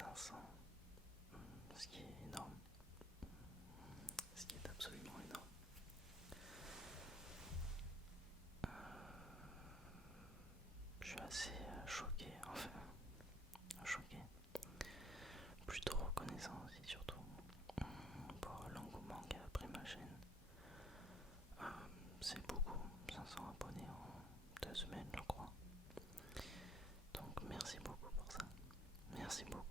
500, ce qui est énorme, ce qui est absolument énorme. Je suis assez choqué, plutôt reconnaissant aussi surtout pour l'engouement qu'a pris ma chaîne. C'est beaucoup, 500 abonnés en 2 semaines je crois. Donc merci beaucoup pour ça, merci beaucoup.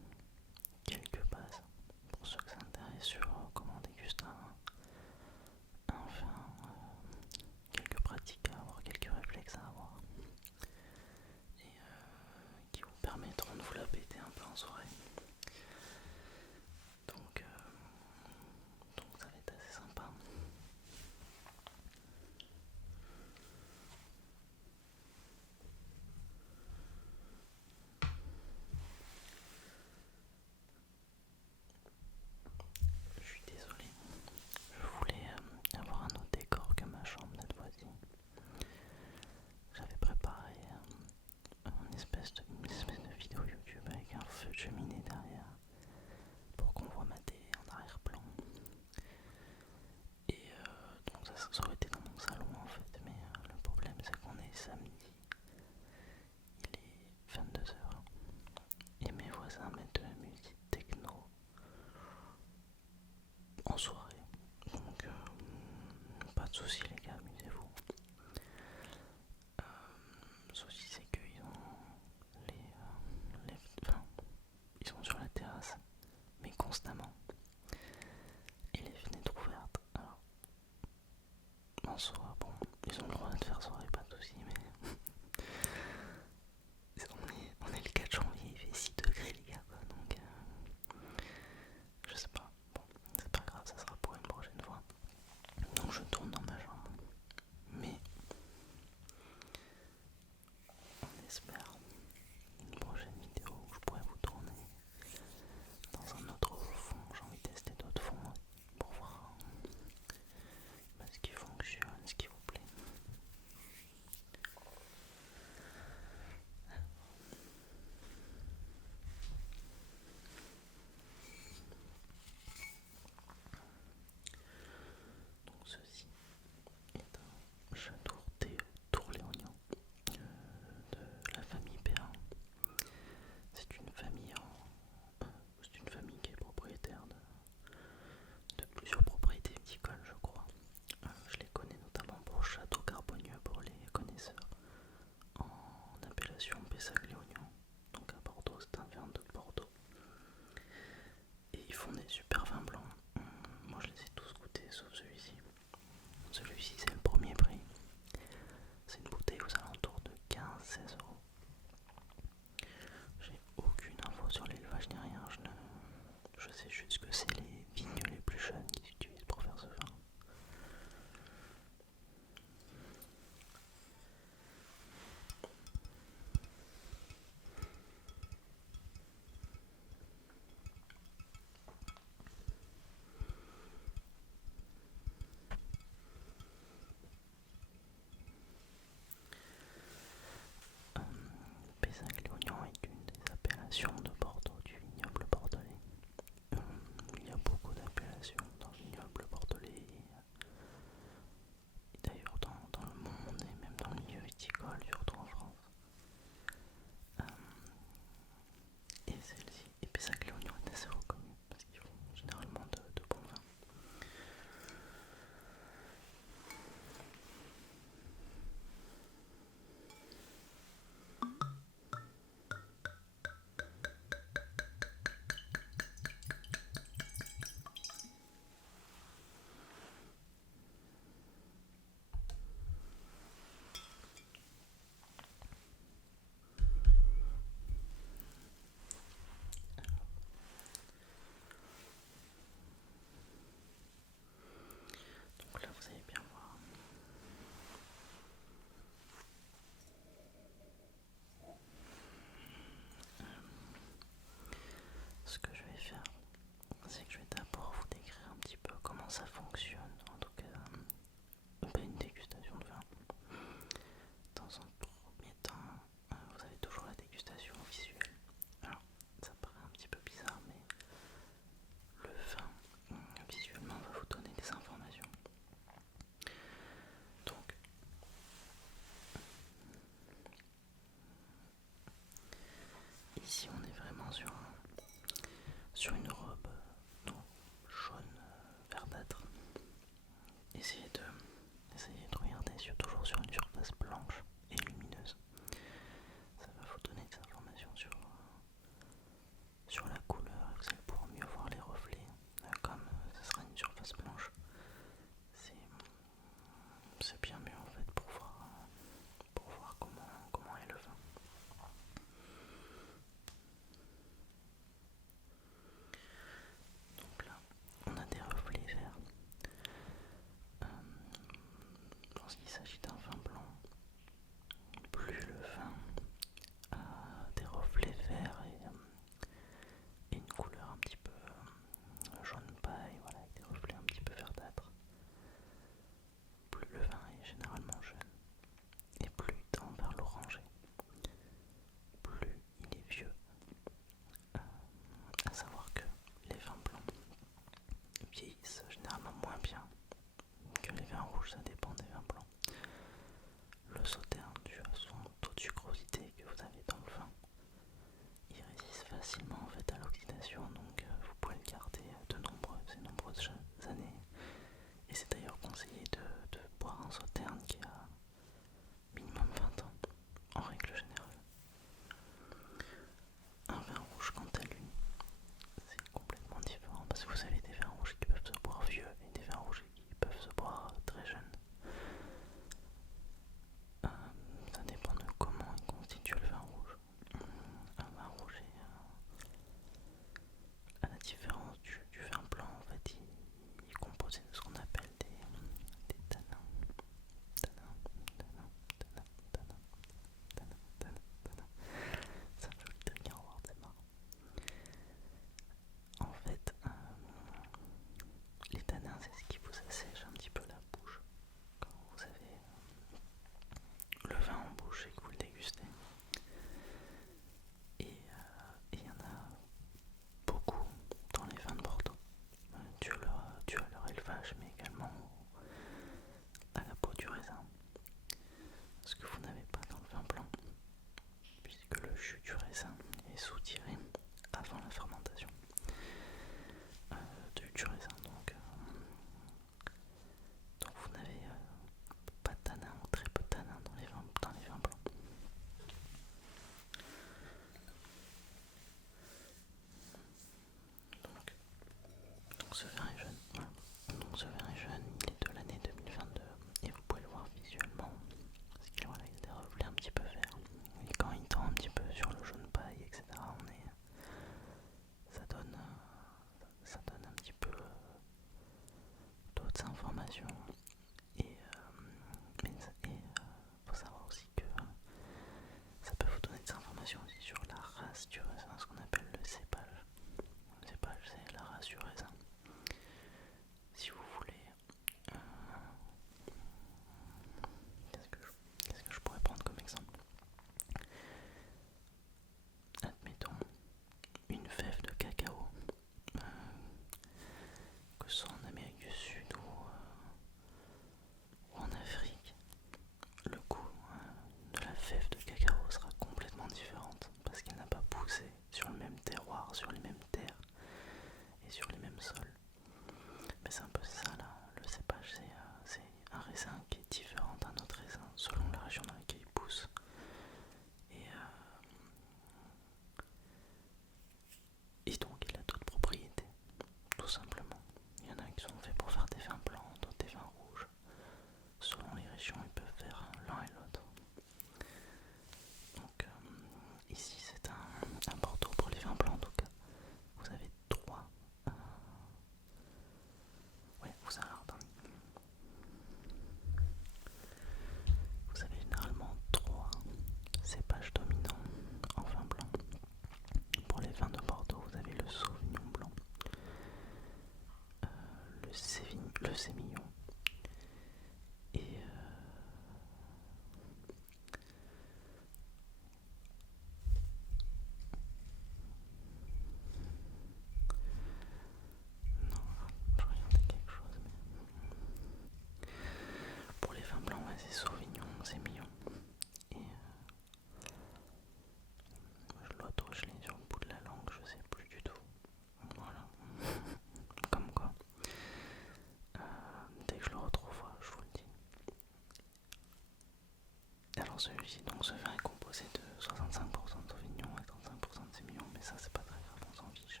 celui-ci. Donc ce vin est composé de 65% de Sauvignon et 35% de Sémillon, mais ça c'est pas très grave, on s'en fiche.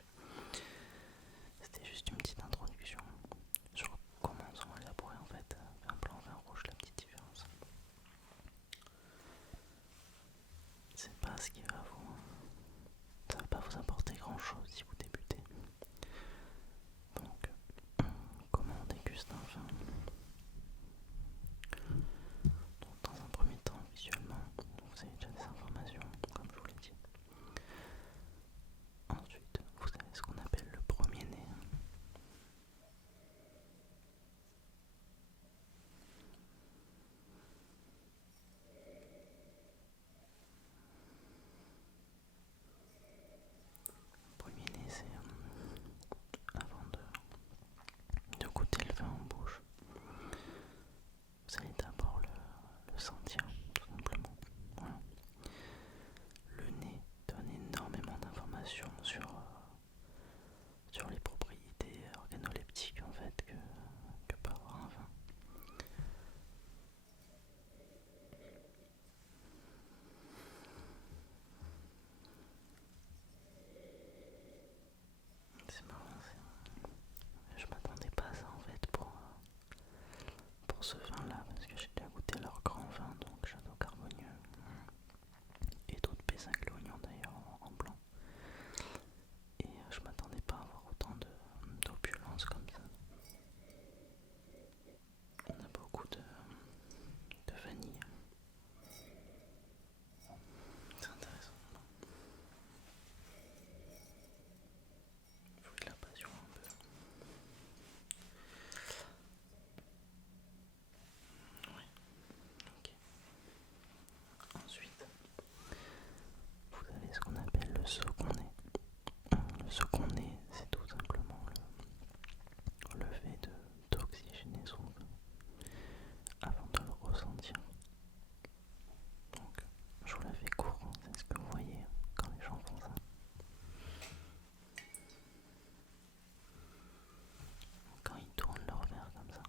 C'était juste une petite introduction sur comment sont élaborés en fait vin blanc, vin rouge, la petite différence. C'est pas ce qui va vous... Ça va pas vous apporter grand chose si vous débutez. Donc, comment on déguste un vin? Donc, dans un premier temps, visuellement, vous avez déjà des informations, comme je vous l'ai dit. Ensuite, vous avez ce qu'on appelle le premier nez. Le premier nez, c'est avant de goûter le vin en bouche. Vous allez d'abord le sentir, tout simplement. Voilà. Le nez donne énormément d'informations sur les propriétés organoleptiques en fait que peut avoir un vin. C'est marrant, je m'attendais pas à ça en fait pour ce vin là, parce que j'ai déjà goûté leur grand vin, donc Château Carbonieux et d'autres Pessac-Léognan d'ailleurs en blanc. Et je m'attendais pas à avoir autant d'opulence comme ça. On a beaucoup de vanille. C'est intéressant. Fruit de la passion un peu. Ouais, ok. Ensuite, vous avez ce qu'on appelle le second nez. Le second nez, c'est tout simplement le fait d'oxygéner son vin avant de le ressentir. Donc, je vous la fais court, c'est ce que vous voyez quand les gens font ça. Quand ils tournent leur verre comme ça.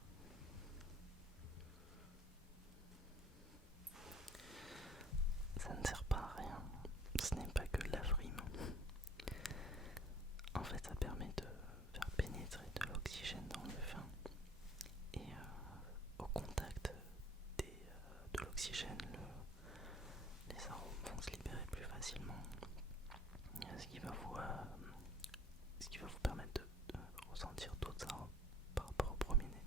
Ça ne sert pas à rien, ce n'est pas que de la frime. En fait, ça permet de faire pénétrer de l'oxygène dans le vin et au contact de l'oxygène, les arômes vont se libérer plus facilement, ce qui va vous permettre de ressentir d'autres arômes par rapport au premier nez.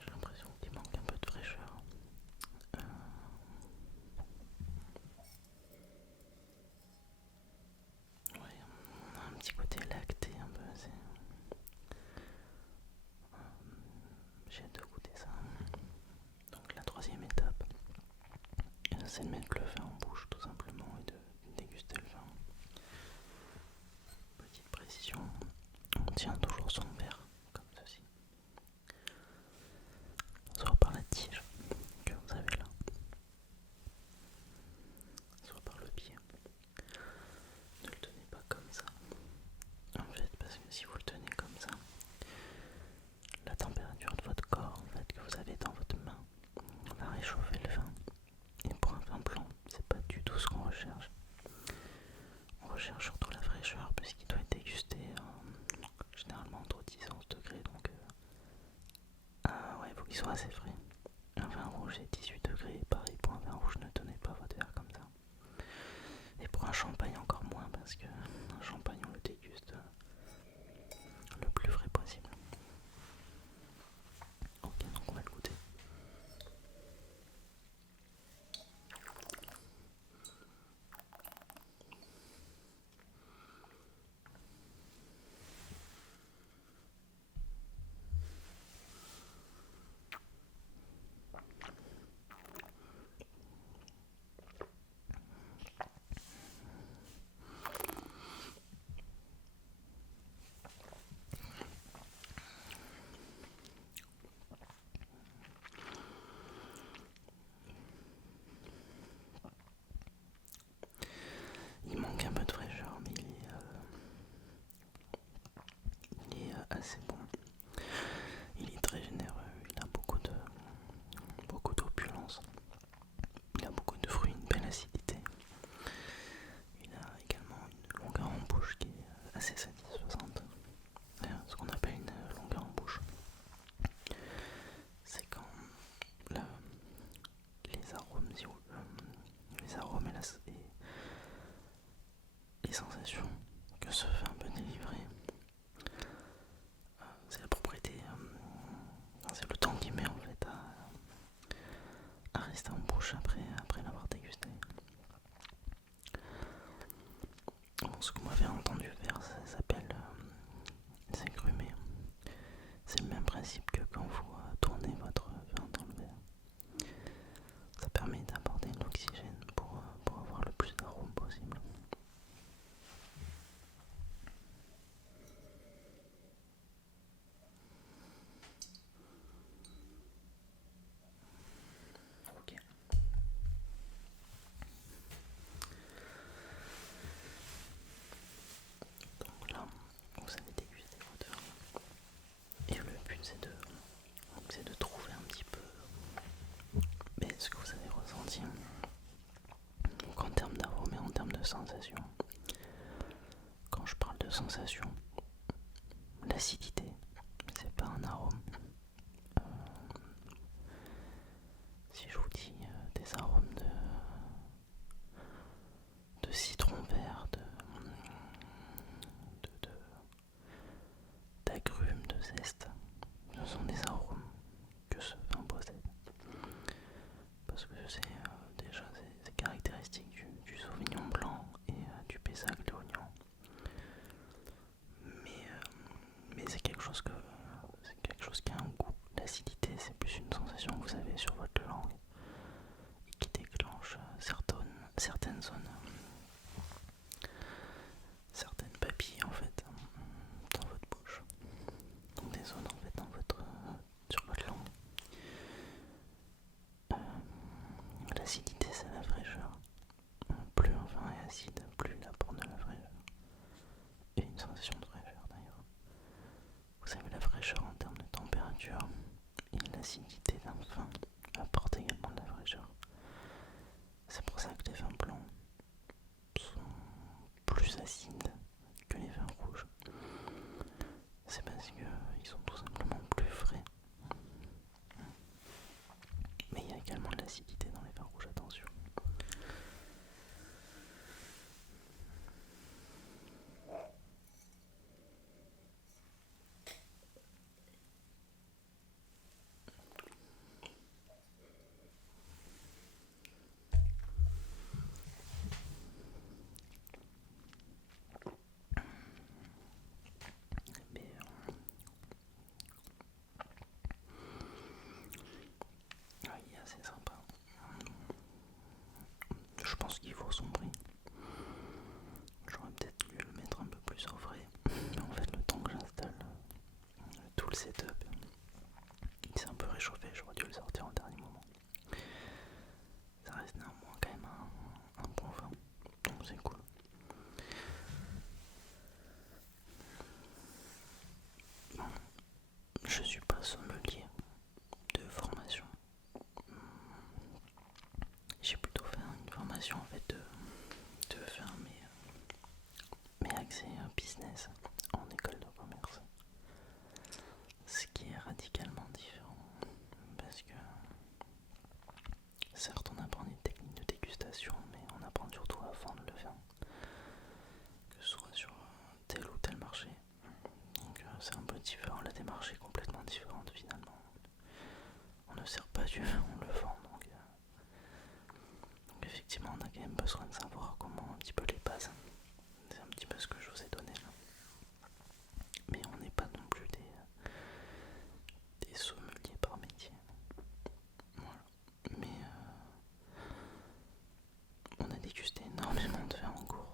J'ai l'impression qu'il manque un peu de fraîcheur. Ouais, on a un petit côté lacté un peu. J'ai hâte de goûter ça. Donc la troisième étape, c'est de mettre le vin en bouche tout simplement et de déguster le vin. Petite précision, on tient toujours son verre comme ceci, soit par la tige que vous avez là, soit par le pied. Ne le tenez pas comme ça, en fait, parce que si vous le tenez comme ça, la température de votre corps, en fait, que vous avez dans votre main, va réchauffer le vin. Et pour un vin blanc, c'est pas du tout ce qu'on recherche. On recherche surtout la fraîcheur, puisqu'il doit être dégusté généralement entre 10 et 11 degrés, donc ouais, il faut qu'il soit assez frais. Un vin rouge est 18 degrés, pareil pour un vin rouge, ne tenez pas votre verre comme ça. Et pour un champagne encore moins, parce que un champagne on le déguste le plus frais possible. Ok, donc on va le goûter. bouche après l'avoir dégusté. Bon, ce que vous m'avez entendu faire, ça s'appelle s'agrumer. C'est le même principe que quand vous tournez votre vin dans le verre. Ça permet d'apporter de l'oxygène pour avoir le plus d'arômes possible. Ok. Donc là, vous avez dégusté votre vin. Et le but c'est de trouver un petit peu ce que vous avez ressenti. Donc en termes d'arômes et en termes de sensations. Quand je parle de sensations, l'acidité, c'est pas un arôme. Si je vous dis des arômes de citron vert, d'agrumes, de zeste, ce sont des arômes que ce vin possède. Parce que c'est déjà c'est caractéristique du Sauvignon blanc et du Pessac de l'oignon. Mais c'est quelque chose qui a un goût. L'acidité, c'est plus une sensation que vous avez sur votre langue et qui déclenche certaines zones, certaines papilles en fait dans votre bouche. Donc des zones en fait sur votre langue. L'acidité, c'est la fraîcheur. Plus un vin est acide, plus il apporte de la fraîcheur. Et une sensation de fraîcheur d'ailleurs. Vous avez la fraîcheur en termes de température et l'acidité d'un vin apporte également de la fraîcheur. C'est pour ça que les vins blancs sont plus acides que les vins rouges. C'est parce qu'ils sont tout simplement plus frais. Mais il y a également de l'acidité dans les vins rouges, attention. Mais il est assez sympa. Je pense qu'il vaut son prix. J'aurais peut-être dû le mettre un peu plus au frais. Mais en fait, le temps que j'installe tout le setup, il s'est un peu réchauffé. J'aurais dû le sortir au dernier moment. Ça reste néanmoins quand même un bon vin. Donc c'est cool. Bon, je suis pas sommelier de formation. J'ai plutôt fait une formation en fait de faire mes accès business en école de commerce. Ce qui est radicalement différent parce que certes on apprend des techniques de dégustation mais on apprend surtout à vendre le vin, que ce soit sur tel ou tel marché. Donc c'est un peu différent, la démarche est complètement différente finalement. On ne sert pas du vin, on le vend. Donc effectivement on a quand même besoin de savoir comment un petit peu les bases. C'est un petit peu ce que je vous ai donné là. Mais on n'est pas non plus des sommeliers par métier. Voilà. Mais on a dégusté énormément de vins en cours.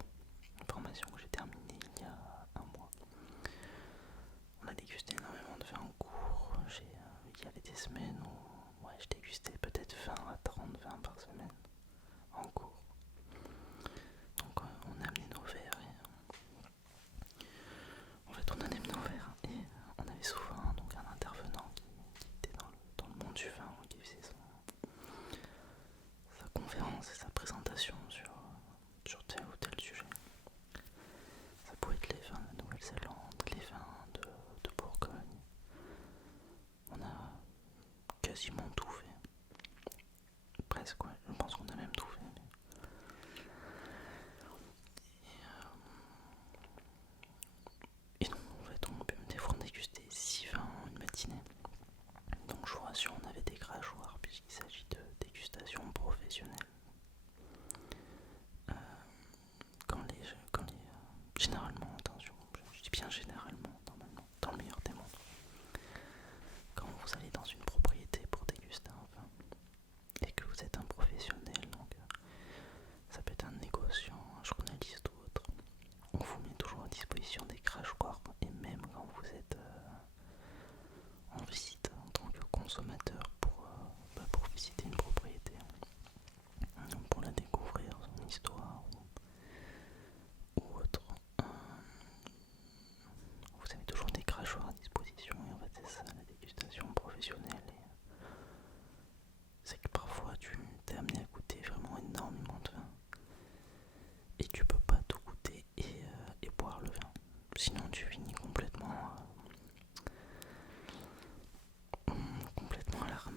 Une formation que j'ai terminée il y a un mois. On a dégusté énormément de vins en cours. Il y avait des semaines où je dégustais peut-être 20 à 30 vins par semaine en cours. Donc on a amené nos verres et en fait on a amené nos verres et on avait souvent donc un intervenant qui était dans le monde du vin, qui faisait sa conférence et sa présentation sur tel ou tel sujet. Ça pouvait être les vins de Nouvelle-Zélande, les vins de Bourgogne. On a quasiment tout fait. Presque, ouais. Je pense qu'on a même tout fait. Et donc, en fait, des fois, on dégustait 6 vins en une matinée. Donc, je vous rassure, on avait des crachoirs, puisqu'il s'agit de dégustation professionnelle.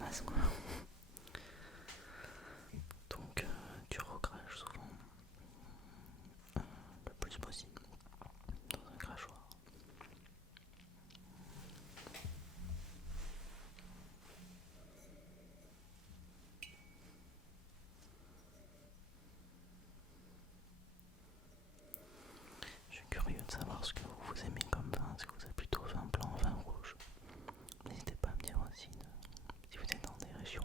masse quoi. Donc tu recraches souvent le plus possible dans un crachoir. Je suis curieux de savoir ce que vous aimez comme vin, si vous êtes plutôt vin blanc, vin rouge. N'hésitez pas à me dire aussi si vous êtes dans des régions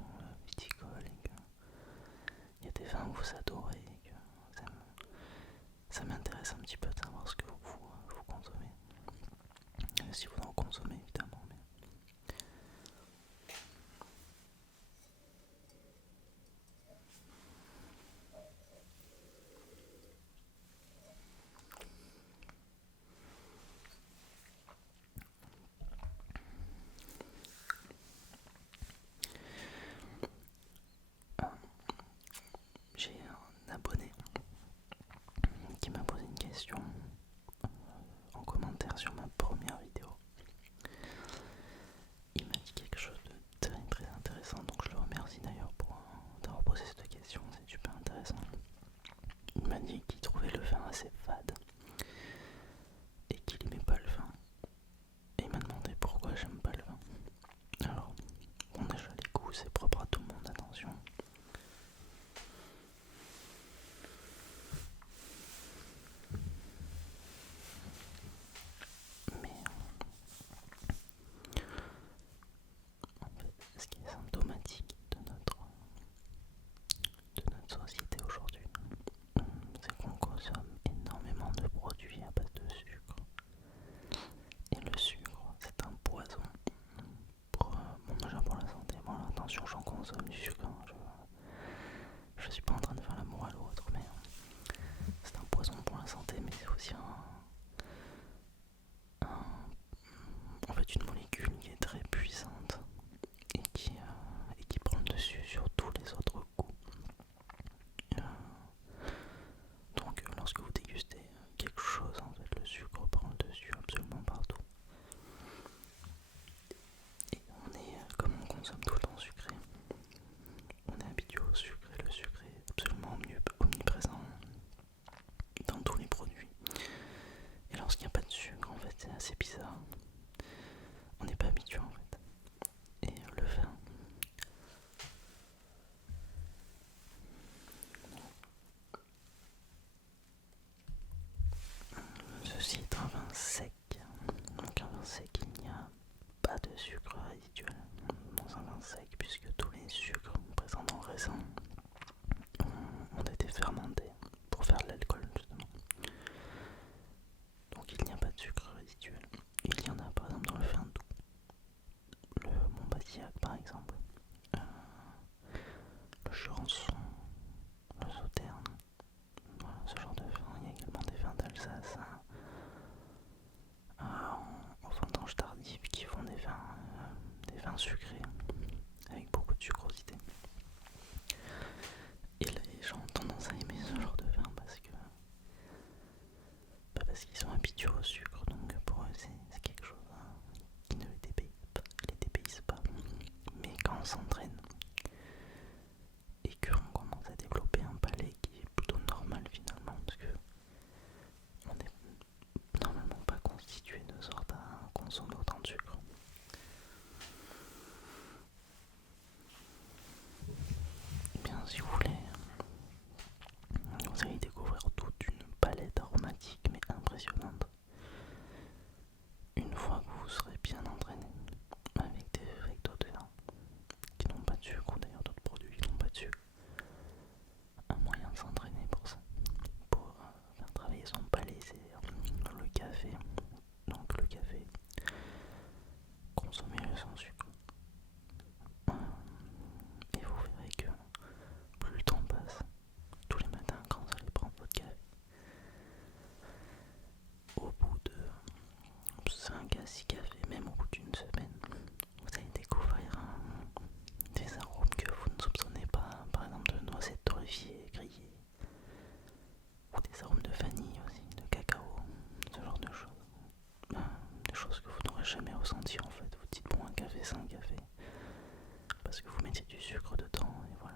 parce que vous mettez du sucre dedans et voilà.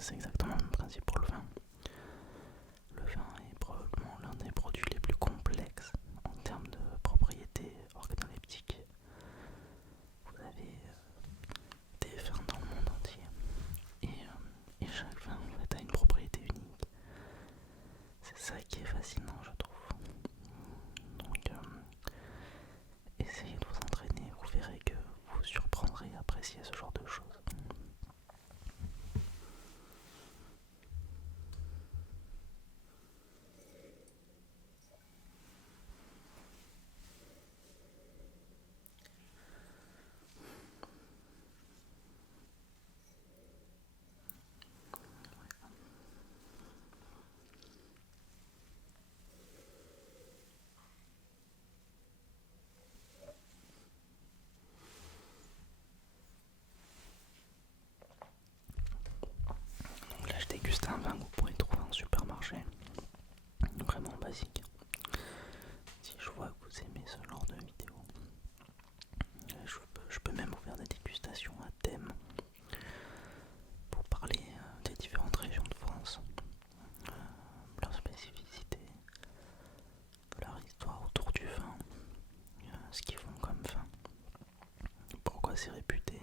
C'est exactement le même principe pour le vin. Le vin est probablement l'un des produits les plus complexes en termes de propriétés organoleptiques. Vous avez des vins dans le monde entier et chaque vin en fait a une propriété unique. C'est ça qui est fascinant, je trouve. Donc essayez de vous entraîner, vous verrez que vous surprendrez à apprécier ce genre de choses. Donc là je déguste un vin que vous pourrez trouver en supermarché, vraiment basique. Si je vois que vous aimez ce genre de vidéo, je peux même vous faire des dégustations à thème pour parler des différentes régions de France, leurs spécificités, leur histoire autour du vin, ce qu'ils font comme vin, pourquoi c'est réputé